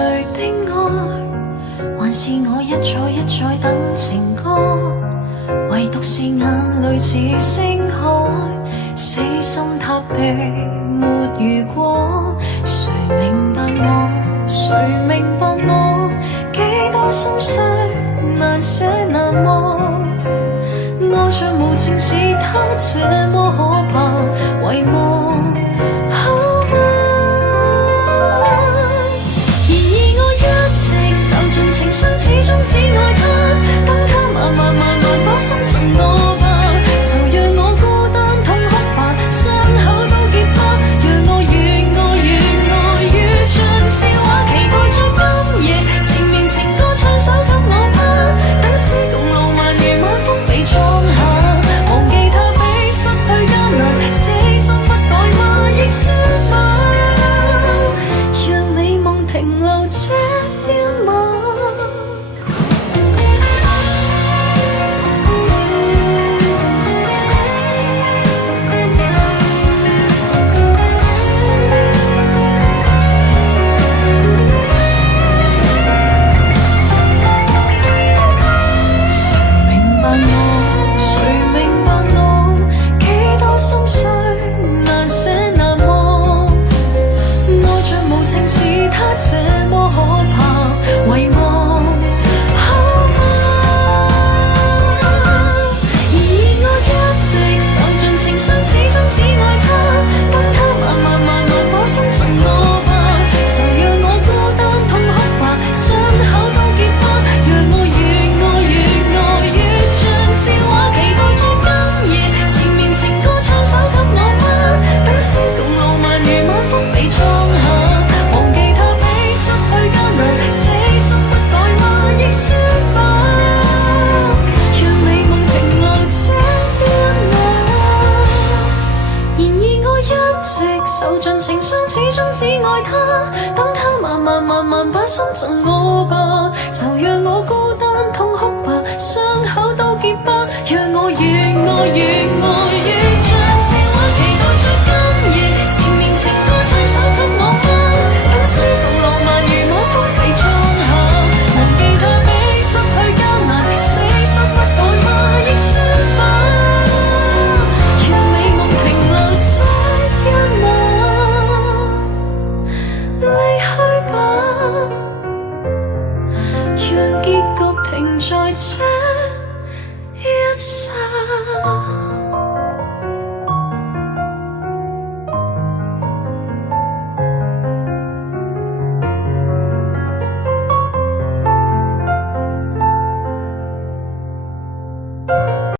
誰的愛，還是我一再一再等情歌？唯獨是眼淚似星海，死心塌地沒如果。誰明白我？誰明白我？幾多心碎難捨難忘，愛着無情似他這麼可怕，遺忘好嗎？然而我一直受盡情傷，始終只愛他，等他慢慢把心贈我吧，就讓我孤單痛哭吧，傷口都結疤，讓我越愛越愛越像笑話，期待在今夜前面情歌唱首給我吧，等詩共浪漫如晚風被撞下，忘記他比失去艱難，死心不改嗎？亦算吧，讓美夢停留這一晚。受盡情傷，始終只愛他，等他慢慢把心贈我吧，就讓我孤單痛哭。